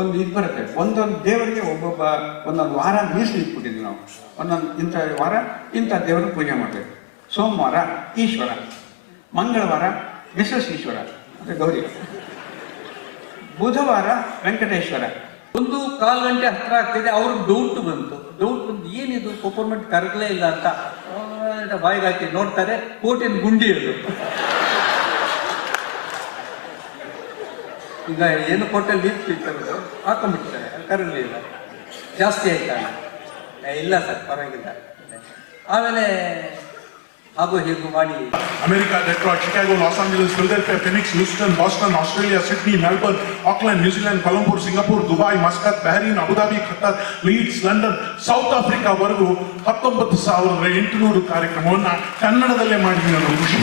ಒಂದು ಇದು ಬರುತ್ತೆ. ಒಂದೊಂದು ದೇವರಿಗೆ ಒಬ್ಬೊಬ್ಬ ಒಂದೊಂದು ವಾರ ಮೀಸಲು ಇಟ್ಬಿಟ್ಟಿದ್ವಿ ನಾವು. ಒಂದೊಂದು ಇಂಥ ವಾರ ಇಂಥ ದೇವರ ಪೂಜೆ ಮಾಡಬೇಕು. ಸೋಮವಾರ ಈಶ್ವರ, ಮಂಗಳವಾರ ಮಿಸಸ್ ಈಶ್ವರ ಅಂದರೆ ಗೌರಿ, ಬುಧವಾರ ವೆಂಕಟೇಶ್ವರ. 1-1/4 ಗಂಟೆ ಹತ್ರ ಆಗ್ತಿದೆ. ಅವ್ರಿಗೆ ಡೌಟ್ ಬಂತು. ಏನಿದು ಪರ್ಫಾರ್ಮೆಂಟ್ ಕರಗಲೇ ಇಲ್ಲ ಅಂತ ಬಾಯಿಗೆ ಹಾಕಿ ನೋಡ್ತಾರೆ, ಕೋಟಿನ ಗುಂಡಿ ಅದು. ಈಗ ಏನು ಕೊಟ್ಟಲ್ಲಿ ನೀರು ಸಿಗ್ತಾರೆ ಹಾಕೊಂಡ್ಬಿಡ್ತಾರೆ, ಕರಗಲಿಲ್ಲ, ಜಾಸ್ತಿ ಆಯ್ತಾ? ಇಲ್ಲ ಸರ್ ಪರವಾಗಿಲ್ಲ. ಆಮೇಲೆ ಹಾಗೂ ಹೀಗೂ ಮಾಡಿ America, Detroit, Chicago, Los Angeles, Philadelphia, Phoenix, Houston, Boston, Australia, Sydney, Melbourne, Auckland, New Zealand, Colombo, Singapore, Dubai, Muscat, Bahrain, Abu Dhabi, Qatar, Leeds, London, South ಆಫ್ರಿಕಾವರೆಗೂ 19,800 ಕಾರ್ಯಕ್ರಮವನ್ನು ಕನ್ನಡದಲ್ಲೇ ಮಾಡಿದ್ದೀನಿ ಅನ್ನೋ ಖುಷಿ.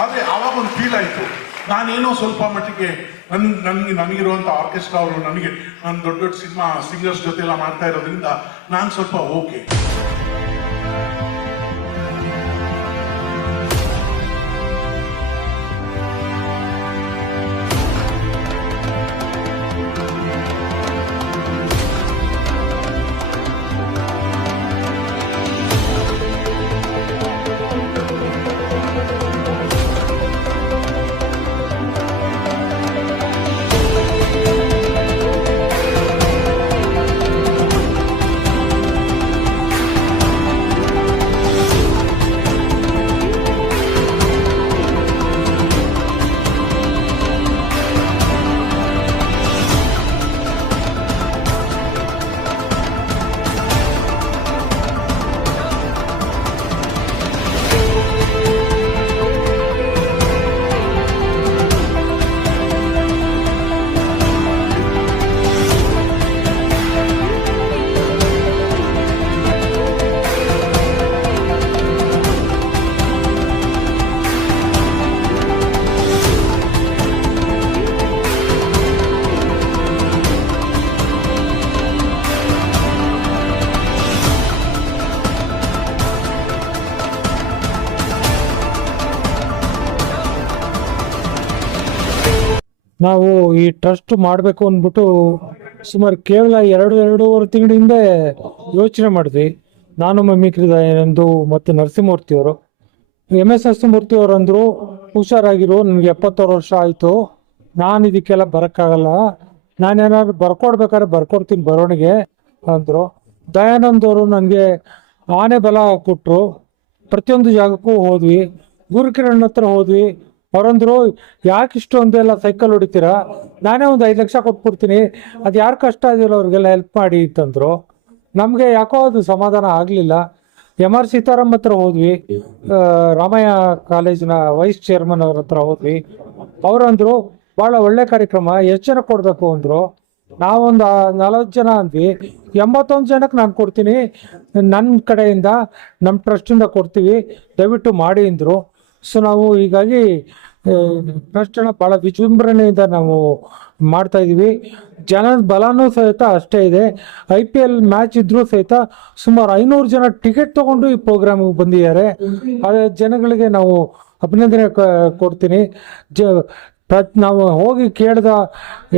ಆದರೆ ಆವಾಗ ಒಂದು ಫೀಲ್ ಆಯಿತು, ನಾನೇನೋ ಸ್ವಲ್ಪ ಮಟ್ಟಿಗೆ ನನಗಿರುವಂಥ ಆರ್ಕೆಸ್ಟ್ರಾ ಅವರು ನನಗೆ ನಾನು ದೊಡ್ಡ ದೊಡ್ಡ ಸಿನಿಮಾ ಸಿಂಗರ್ಸ್ ಜೊತೆ ಎಲ್ಲ ಮಾಡ್ತಾ ಇರೋದ್ರಿಂದ ನಾನು ಸ್ವಲ್ಪ ಓಕೆ. ನಾವು ಈ ಟ್ರಸ್ಟ್ ಮಾಡಬೇಕು ಅಂದ್ಬಿಟ್ಟು ಸುಮಾರು ಕೇವಲ 2-2.5 ತಿಂಗಳ ಹಿಂದೆ ಯೋಚನೆ ಮಾಡಿದ್ವಿ. ನಾನು ಮಿಮಿಕ್ರಿ ದಯಾನಂದು ಮತ್ತು ನರಸಿಂಹಮೂರ್ತಿಯವರು. MS ನರಸಿಂಹಮೂರ್ತಿಯವರು ಅಂದರು, ಹುಷಾರಾಗಿರು, ನನಗೆ 76 ವರ್ಷ ಆಯಿತು, ನಾನು ಇದಕ್ಕೆಲ್ಲ ಬರೋಕ್ಕಾಗಲ್ಲ, ನಾನೇನಾದ್ರು ಬರ್ಕೊಡ್ಬೇಕಾದ್ರೆ ಬರ್ಕೊಡ್ತೀನಿ ಬರೋಣಿಗೆ ಅಂದರು. ದಯಾನಂದವರು ನನಗೆ ಆನೆ ಬಲ ಕೊಟ್ಟರು. ಪ್ರತಿಯೊಂದು ಜಾಗಕ್ಕೂ ಹೋದ್ವಿ. ಗುರುಕಿರಣ್ ಹತ್ರ ಹೋದ್ವಿ. ಅವರಂದ್ರು, ಯಾಕೆ ಇಷ್ಟೊಂದೆಲ್ಲ ಸೈಕಲ್ ಹೊಡಿತೀರಾ, ನಾನೇ ಒಂದು 5 ಲಕ್ಷ ಕೊಟ್ಬಿಡ್ತೀನಿ, ಅದು ಯಾರು ಕಷ್ಟ ಇದೆಯಲ್ಲ ಅವ್ರಿಗೆಲ್ಲ ಹೆಲ್ಪ್ ಮಾಡಿ ಅಂತಂದರು. ನಮಗೆ ಯಾಕೋ ಅದು ಸಮಾಧಾನ ಆಗಲಿಲ್ಲ. MR ಸೀತಾರಾಮ್ ಹತ್ರ ಹೋದ್ವಿ, ರಾಮಯ್ಯ ಕಾಲೇಜಿನ ವೈಸ್ ಚೇರ್ಮನ್ ಅವ್ರ ಹತ್ರ ಹೋದ್ವಿ. ಅವರಂದ್ರು, ಭಾಳ ಒಳ್ಳೆ ಕಾರ್ಯಕ್ರಮ, ಎಷ್ಟು ಜನ ಕೊಡಬೇಕು ಅಂದರು. ನಾವೊಂದು 40 ಜನ ಅಂದ್ವಿ. 81 ಜನಕ್ಕೆ ನಾನು ಕೊಡ್ತೀನಿ, ನನ್ನ ಕಡೆಯಿಂದ ನಮ್ಮ ಟ್ರಸ್ಟಿಂದ ಕೊಡ್ತೀವಿ, ದಯವಿಟ್ಟು ಮಾಡಿ ಅಂದರು. ಸೊ ನಾವು ಹೀಗಾಗಿ ಟ್ರಸ್ಟನ್ನು ಭಾಳ ವಿಜೃಂಭಣೆಯಿಂದ ನಾವು ಮಾಡ್ತಾ ಇದ್ದೀವಿ. ಜನದ ಬಲನೂ ಸಹಿತ ಅಷ್ಟೇ ಇದೆ. IPL ಮ್ಯಾಚ್ ಇದ್ರೂ ಸಹಿತ ಸುಮಾರು 500 ಜನ ಟಿಕೆಟ್ ತೊಗೊಂಡು ಈ ಪ್ರೋಗ್ರಾಮಿಗೆ ಬಂದಿದ್ದಾರೆ. ಅದೇ ಜನಗಳಿಗೆ ನಾವು ಅಭಿನಂದನೆ ಕೊಡ್ತೀನಿ. ನಾವು ಹೋಗಿ ಕೇಳಿದ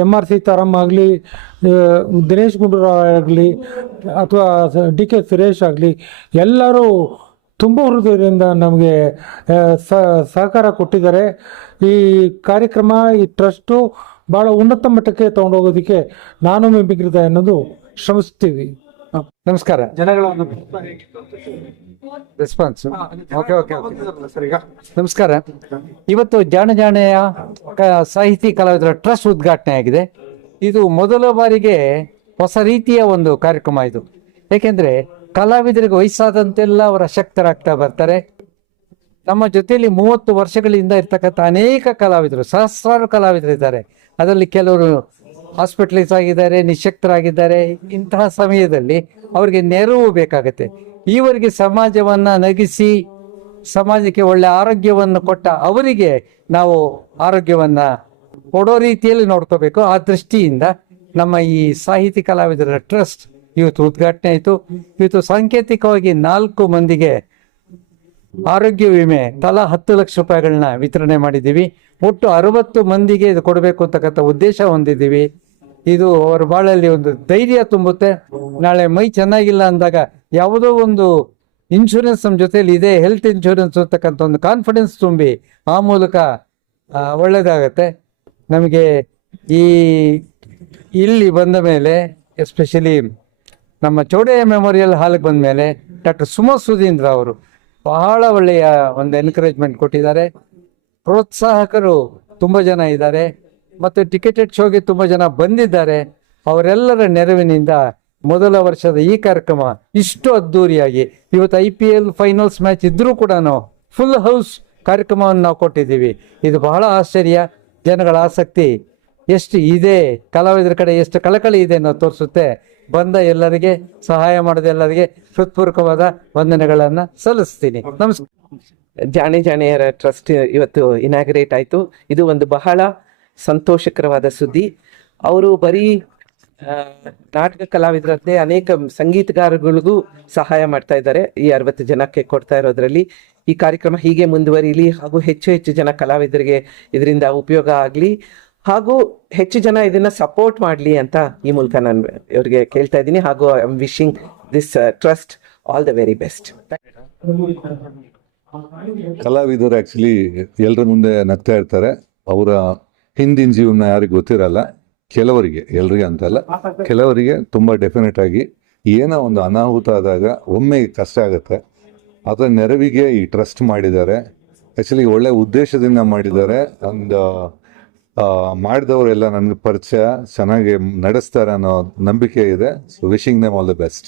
MR ಸೀತಾರಾಮ್ ಆಗಲಿ, ದಿನೇಶ್ ಗುಂಡೂರಾವ್ ಆಗಲಿ, ಅಥವಾ DK ಸುರೇಶ್ ಆಗಲಿ, ಎಲ್ಲರೂ ತುಂಬ ಹೃದಯದಿಂದ ನಮಗೆ ಸಹಕಾರ ಕೊಟ್ಟಿದ್ದಾರೆ. ಈ ಕಾರ್ಯಕ್ರಮ, ಈ ಟ್ರಸ್ಟು ಭಾಳ ಉನ್ನತ ಮಟ್ಟಕ್ಕೆ ತೊಗೊಂಡೋಗೋದಕ್ಕೆ ನಾನು ಮಿಮಿಕ್ರಿ ದಯಾನಂದು ಶ್ರಮಿಸ್ತೀವಿ. ನಮಸ್ಕಾರ. ಜನಗಳ ರೆಸ್ಪಾನ್ಸ್ ಓಕೆ. ನಮಸ್ಕಾರ. ಇವತ್ತು ಜಾಣೆಯ ಸಾಹಿತಿ ಕಲಾವಿದರ ಟ್ರಸ್ಟ್ ಉದ್ಘಾಟನೆ ಆಗಿದೆ. ಇದು ಮೊದಲ ಬಾರಿಗೆ ಹೊಸ ರೀತಿಯ ಒಂದು ಕಾರ್ಯಕ್ರಮ ಇದು. ಏಕೆಂದರೆ ಕಲಾವಿದರಿಗೆ ವಯಸ್ಸಾದಂತೆಲ್ಲ ಅವರ ಶಕ್ತರಾಗ್ತಾ ಬರ್ತಾರೆ. ನಮ್ಮ ಜೊತೆಯಲ್ಲಿ 30 ವರ್ಷಗಳಿಂದ ಇರ್ತಕ್ಕಂಥ ಅನೇಕ ಕಲಾವಿದರು, ಸಹಸ್ರಾರು ಕಲಾವಿದರಿದ್ದಾರೆ. ಅದರಲ್ಲಿ ಕೆಲವರು ಹಾಸ್ಪಿಟಲೈಸ್ ಆಗಿದ್ದಾರೆ, ನಿಶಕ್ತರಾಗಿದ್ದಾರೆ. ಇಂತಹ ಸಮಯದಲ್ಲಿ ಅವರಿಗೆ ನೆರವು ಬೇಕಾಗತ್ತೆ. ಈವರೆಗೆ ಸಮಾಜವನ್ನು ನಗಿಸಿ ಸಮಾಜಕ್ಕೆ ಒಳ್ಳೆ ಆರೋಗ್ಯವನ್ನು ಕೊಟ್ಟ ಅವರಿಗೆ ನಾವು ಆರೋಗ್ಯವನ್ನು ಕೊಡೋ ರೀತಿಯಲ್ಲಿ ನೋಡ್ಕೋಬೇಕು. ಆ ದೃಷ್ಟಿಯಿಂದ ನಮ್ಮ ಈ ಸಾಹಿತಿ ಕಲಾವಿದರ ಟ್ರಸ್ಟ್ ಇವತ್ತು ಉದ್ಘಾಟನೆ ಆಯಿತು. ಇವತ್ತು ಸಾಂಕೇತಿಕವಾಗಿ 4 ಮಂದಿಗೆ ಆರೋಗ್ಯ ವಿಮೆ ತಲಾ 10 ಲಕ್ಷ ರೂಪಾಯಿಗಳನ್ನ ವಿತರಣೆ ಮಾಡಿದ್ದೀವಿ. ಒಟ್ಟು 60 ಮಂದಿಗೆ ಇದು ಕೊಡಬೇಕು ಅಂತಕ್ಕಂಥ ಉದ್ದೇಶ ಹೊಂದಿದ್ದೀವಿ. ಇದು ಅವ್ರ ಬಾಳಲ್ಲಿ ಒಂದು ಧೈರ್ಯ ತುಂಬುತ್ತೆ. ನಾಳೆ ಮೈ ಚೆನ್ನಾಗಿಲ್ಲ ಅಂದಾಗ ಯಾವುದೋ ಒಂದು ಇನ್ಶೂರೆನ್ಸ್ ನಮ್ಮ ಜೊತೆಲಿ ಇದೆ, ಹೆಲ್ತ್ ಇನ್ಶೂರೆನ್ಸ್ ಅಂತಕ್ಕಂಥ ಒಂದು ಕಾನ್ಫಿಡೆನ್ಸ್ ತುಂಬಿ ಆ ಮೂಲಕ ಒಳ್ಳೆಯದಾಗತ್ತೆ. ನಮಗೆ ಇಲ್ಲಿ ಬಂದ ಮೇಲೆ ಎಸ್ಪೆಷಲಿ ನಮ್ಮ ಚೌಡಯ್ಯ ಮೆಮೋರಿಯಲ್ ಹಾಲ್ಗೆ ಬಂದ ಮೇಲೆ ಡಾಕ್ಟರ್ ಸುಮಾ ಸುಧೀಂದ್ರ ಅವರು ಬಹಳ ಒಳ್ಳೆಯ ಒಂದು ಎನ್ಕರೇಜ್ಮೆಂಟ್ ಕೊಟ್ಟಿದ್ದಾರೆ. ಪ್ರೋತ್ಸಾಹಕರು ತುಂಬ ಜನ ಇದ್ದಾರೆ ಮತ್ತು ಟಿಕೆಟೆಡ್ ಶೋಗೆ ತುಂಬ ಜನ ಬಂದಿದ್ದಾರೆ. ಅವರೆಲ್ಲರ ನೆರವಿನಿಂದ ಮೊದಲ ವರ್ಷದ ಈ ಕಾರ್ಯಕ್ರಮ ಇಷ್ಟು ಅದ್ಧೂರಿಯಾಗಿ, ಇವತ್ತು IPL ಫೈನಲ್ಸ್ ಮ್ಯಾಚ್ ಇದ್ದರೂ ಕೂಡ ಫುಲ್ ಹೌಸ್ ಕಾರ್ಯಕ್ರಮವನ್ನು ನಾವು ಕೊಟ್ಟಿದ್ದೀವಿ. ಇದು ಬಹಳ ಆಶ್ಚರ್ಯ. ಜನಗಳ ಆಸಕ್ತಿ ಎಷ್ಟು ಇದೆ, ಕಲಾವಿದರ ಕಡೆ ಎಷ್ಟು ಕಳಕಳಿ ಇದೆ ಅನ್ನೋ ತೋರಿಸುತ್ತೆ. ಬಂದ ಎಲ್ಲರಿಗೆ, ಸಹಾಯ ಮಾಡಿದ ಎಲ್ಲರಿಗೆ ಹೃತ್ಪೂರ್ವಕವಾದ ವಂದನೆಗಳನ್ನು ಸಲ್ಲಿಸ್ತೀನಿ. ನಮಸ್ಕಾರ. ಜಾಣೆ ಜಾಣೆಯರ ಟ್ರಸ್ಟ್ ಇವತ್ತು ಇನಾಗ್ರೇಟ್ ಆಯಿತು. ಇದು ಒಂದು ಬಹಳ ಸಂತೋಷಕರವಾದ ಸುದ್ದಿ. ಅವರು ಬರೀ ನಾಟಕ ಕಲಾವಿದರಲ್ಲದೆ ಅನೇಕ ಸಂಗೀತಗಾರಗಳಿಗೂ ಸಹಾಯ ಮಾಡ್ತಾ ಇದ್ದಾರೆ. ಈ 60 ಜನಕ್ಕೆ ಕೊಡ್ತಾ ಇರೋದ್ರಲ್ಲಿ ಈ ಕಾರ್ಯಕ್ರಮ ಹೀಗೆ ಮುಂದುವರಿಲಿ ಹಾಗೂ ಹೆಚ್ಚು ಹೆಚ್ಚು ಜನ ಕಲಾವಿದರಿಗೆ ಇದರಿಂದ ಉಪಯೋಗ ಆಗಲಿ ಹಾಗೂ ಹೆಚ್ಚು ಜನ ಇದನ್ನ ಸಪೋರ್ಟ್ ಮಾಡಲಿ ಅಂತ ಈ ಮೂಲಕ ನಾನು ಇವರಿಗೆ ಕೇಳ್ತಾ ಇದ್ದೀನಿ. ಹಾಗೂ I am wishing this trust all the very best. ಕಲಾವಿದರು ಆ್ಯಕ್ಚುಲಿ ಎಲ್ಲರ ಮುಂದೆ ನಗ್ತಾ ಇರ್ತಾರೆ. ಅವರ ಹಿಂದಿನ ಜೀವನ ಯಾರಿಗೆ ಗೊತ್ತಿರಲ್ಲ. ಕೆಲವರಿಗೆ, ಎಲ್ರಿಗೆ ಅಂತಲ್ಲ, ಕೆಲವರಿಗೆ ತುಂಬ ಡೆಫಿನೆಟ್ ಆಗಿ ಏನೋ ಒಂದು ಅನಾಹುತ ಆದಾಗ ಒಮ್ಮೆ ಕಷ್ಟ ಆಗುತ್ತೆ. ಅದರ ನೆರವಿಗೆ ಈ ಟ್ರಸ್ಟ್ ಮಾಡಿದ್ದಾರೆ. ಆ್ಯಕ್ಚುಲಿ ಒಳ್ಳೆ ಉದ್ದೇಶದಿಂದ ಮಾಡಿದ್ದಾರೆ. ಒಂದು ಮಾಡಿದವರೆಲ್ಲ ನನಗೆ ಪರಿಚಯ, ಚೆನ್ನಾಗಿ ನಡೆಸ್ತಾರೆ ಅನ್ನೋ ನಂಬಿಕೆ ಇದೆ. So wishing them all the best.